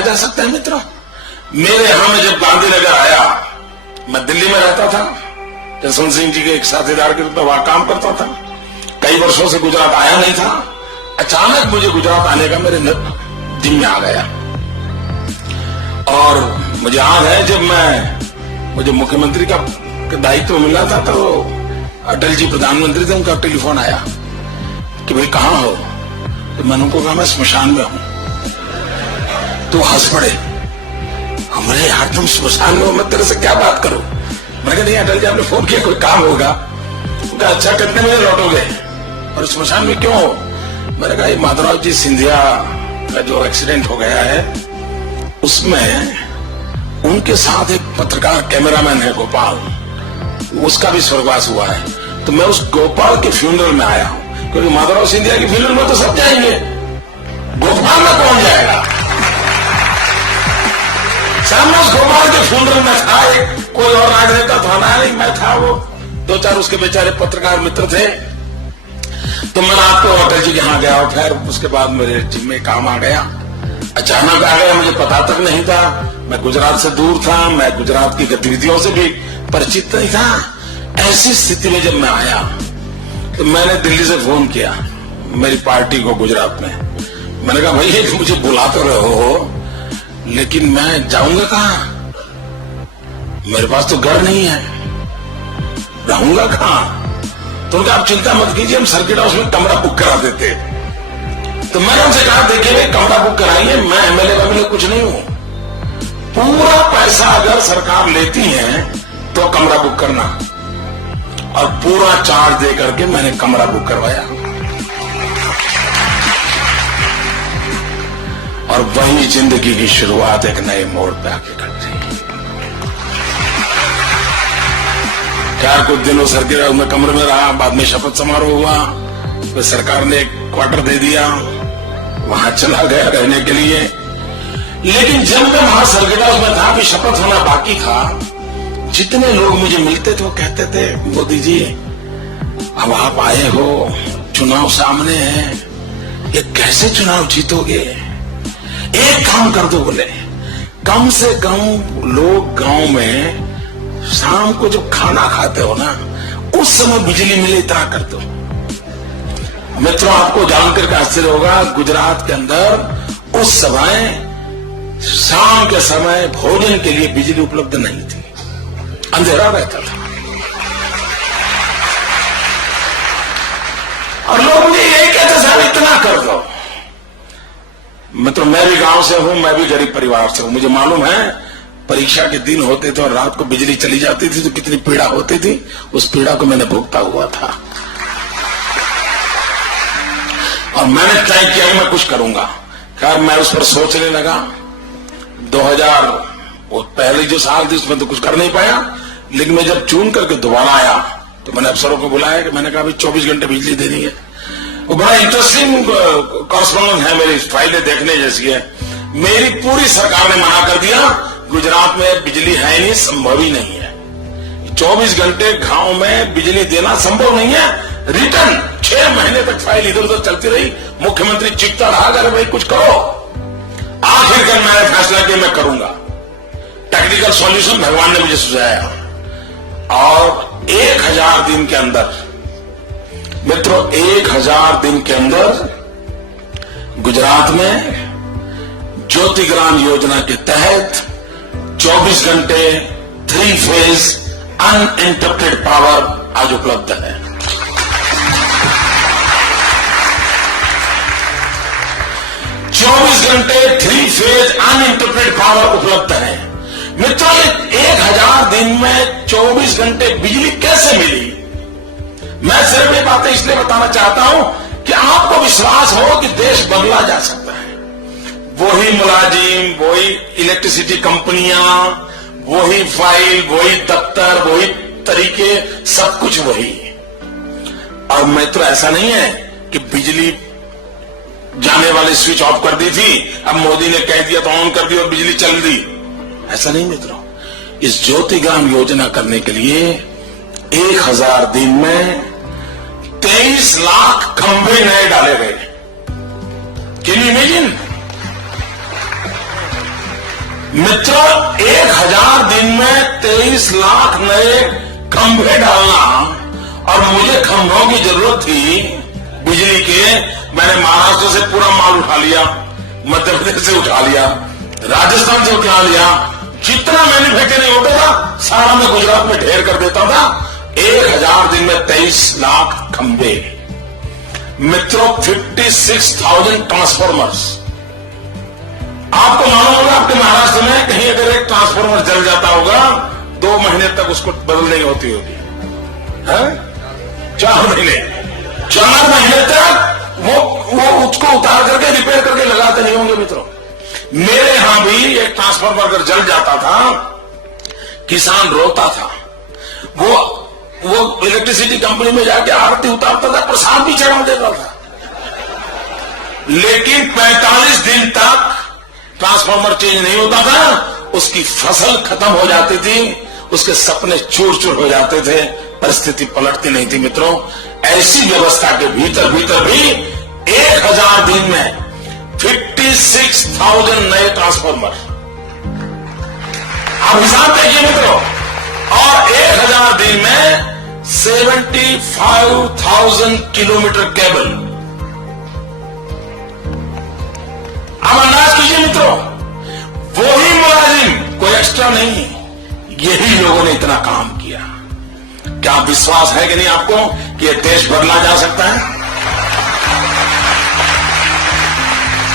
बताया जा सकता है मित्रों। मेरे यहां में जब गांधीनगर आया, मैं दिल्ली में रहता था, जसवंत सिंह जी के एक साथीदार के रूप में वहां काम करता था, कई वर्षों से गुजरात आया नहीं था। अचानक मुझे गुजरात आने का मेरे दिल में आ गया और मुझे याद है जब मुझे मुख्यमंत्री का दायित्व मिला था तो अटल जी प्रधानमंत्री थे, उनका टेलीफोन आया कि भाई कहां हो, तो मैंने उनको कहा मैं स्मशान में हूं। तो हंस पड़े, हमरे यार तुम स्मशान में हो, मैं तेरे से क्या बात करूं। मैंने कहा नहीं अटल जी आपने फोन किया, कोई काम होगा। उनका अच्छा कितने बजे लौटोगे और स्मशान में क्यों हो। मैंने कहा माधवराव जी सिंधिया का जो एक्सीडेंट हो गया है उसमें उनके साथ एक पत्रकार कैमरामैन है गोपाल, उसका भी स्वर्गवास हुआ है, तो मैं उस गोपाल के फ्यूनरल में आया हूं, क्योंकि माधवराव सिंधिया के फ्यूनरल में तो सब जाएंगे, गोपाल में कौन जाएगा। सामने उस गोपाल के फ्यूनरल में था, कोई और राजनेता था नहीं, मैं था, वो दो चार उसके बेचारे पत्रकार मित्र थे। तो मैं रात को अटल जी के यहाँ गया और फिर उसके बाद मेरे जिम में काम आ गया, अचानक आ गया, मुझे पता तक नहीं था। मैं गुजरात से दूर था, मैं गुजरात की गतिविधियों से भी परिचित नहीं था। ऐसी स्थिति में जब मैं आया तो मैंने दिल्ली से फोन किया मेरी पार्टी को गुजरात में। मैंने कहा भाई मुझे बुला तो रहे हो लेकिन मैं जाऊंगा कहां, मेरे पास तो घर नहीं है, रहूंगा कहां। तो उनका आप चिंता मत कीजिए, हम सर्किट हाउस में कमरा बुक करा देते। तो मैंने उनसे कहा देखिए कमरा बुक कराइए, मैं एमएलए कुछ नहीं हूं, पूरा पैसा अगर सरकार लेती है तो कमरा बुक करना, और पूरा चार्ज दे करके मैंने कमरा बुक करवाया। और वही जिंदगी की शुरुआत एक नए मोड़ पे आके कर रही। खैर कुछ दिनों सर्किट हाउस में कमरे में रहा, बाद में शपथ समारोह हुआ, तो सरकार ने एक क्वार्टर दे दिया, वहां चला गया रहने के लिए। लेकिन जब मैं वहां सर्किट हाउस में था, अभी शपथ होना बाकी था, जितने लोग मुझे मिलते थे वो कहते थे मोदी जी अब आप आए हो, चुनाव सामने है, ये कैसे चुनाव जीतोगे, एक काम कर दो, बोले कम से कम लोग गांव में शाम को जब खाना खाते हो ना उस समय बिजली मिले इतना कर दो। मित्रों आपको जानकर के आश्चर्य होगा, गुजरात के अंदर उस समय शाम के समय भोजन के लिए बिजली उपलब्ध नहीं थी, अंधेरा रहता था। और लोग मुझे यही कहते साहब इतना कर दो। मित्रों मैं भी गांव से हूं, मैं भी गरीब परिवार से हूं, मुझे मालूम है परीक्षा के दिन होते थे और रात को बिजली चली जाती थी तो कितनी पीड़ा होती थी, उस पीड़ा को मैंने भुगता हुआ था। और मैंने तय किया मैं कुछ करूंगा। खैर मैं उस पर सोचने लगा। 2000 वो पहले जो साल थी उसमें तो कुछ कर नहीं पाया, लेकिन मैं जब चुन करके दोबारा आया तो मैंने अफसरों को बुलाया कि मैंने कहा भाई 24 घंटे बिजली देनी है। वो बड़ा इंटरेस्टिंग कॉरेस्पॉन्डेंस है, मेरी फाइलें देखने जैसी है। मेरी पूरी सरकार ने मना कर दिया, गुजरात में बिजली है नहीं, संभव ही नहीं है। 24 घंटे गांव में बिजली देना संभव नहीं है। रिटर्न 6 महीने तक फाइल इधर उधर चलती रही, मुख्यमंत्री चिपता रहा, अरे भाई कुछ करो। आखिरकार मैंने फैसला किया मैं करूंगा। टेक्निकल सॉल्यूशन भगवान ने मुझे सुझाया और 1000 दिन के अंदर, मित्रों 1000 दिन के अंदर गुजरात में ज्योतिग्राम योजना के तहत 24 घंटे 3 फेज अनइंटरप्टेड पावर आज उपलब्ध है। चौबीस घंटे 3 फेज अनइंटरप्टेड पावर उपलब्ध है। मित्रों 1000 दिन में 24 घंटे बिजली कैसे मिली? मैं सिर्फ ये बातें इसलिए बताना चाहता हूं कि आपको विश्वास हो कि देश बदला जा सकता है। वही मुलाजिम, वही इलेक्ट्रिसिटी कंपनियां, वही फाइल, वही दफ्तर, वही तरीके, सब कुछ वही। और मित्रों ऐसा नहीं है कि बिजली जाने वाले स्विच ऑफ कर दी थी, अब मोदी ने कह दिया तो ऑन कर दी और बिजली चल दी, ऐसा नहीं मित्रों। इस ज्योतिग्राम योजना करने के लिए 1000 दिन में 23 लाख खंभे नए डाले गए। Can you imagine? मित्रों, 1000 दिन में 23 लाख नए खंभे डालना, और मुझे खंभों की जरूरत थी बिजली के। मैंने महाराष्ट्र से पूरा माल उठा लिया, मध्य प्रदेश से उठा लिया, राजस्थान से उठा लिया। जितना मैन्युफैक्चरिंग होता था सारा मैं गुजरात में ढेर कर देता था। 1000 दिन में 23 लाख खंभे। मित्रों, 56,000 ट्रांसफॉर्मर्स। आपको मालूम होगा आपके महाराष्ट्र में कहीं अगर एक ट्रांसफॉर्मर जल जाता होगा 2 महीने तक उसको बदलनी होती होगी, 4 महीने तक वो उसको उतार करके रिपेयर करके लगाते नहीं होंगे। मित्रों, मेरे यहां भी एक ट्रांसफॉर्मर अगर जल जाता था, किसान रोता था। वो इलेक्ट्रिसिटी कंपनी में जाके आरती उतारता था, प्रसाद भी चढ़ा देता था, लेकिन 45 दिन तक ट्रांसफॉर्मर चेंज नहीं होता था। उसकी फसल खत्म हो जाती थी, उसके सपने चूर चूर हो जाते थे, परिस्थिति पलटती नहीं थी। मित्रों, ऐसी व्यवस्था के भीतर भीतर भी 1000 दिन में 56,000 नए ट्रांसफॉर्मर। आप हिसाब देखिए मित्रों, और 1000 दिन में 75,000 किलोमीटर केबल। आप अंदाज कीजिए मित्रों, वही मुलाजिम, कोई एक्स्ट्रा नहीं, यही लोगों ने इतना काम किया। क्या विश्वास है कि नहीं आपको कि यह देश बदला जा सकता है?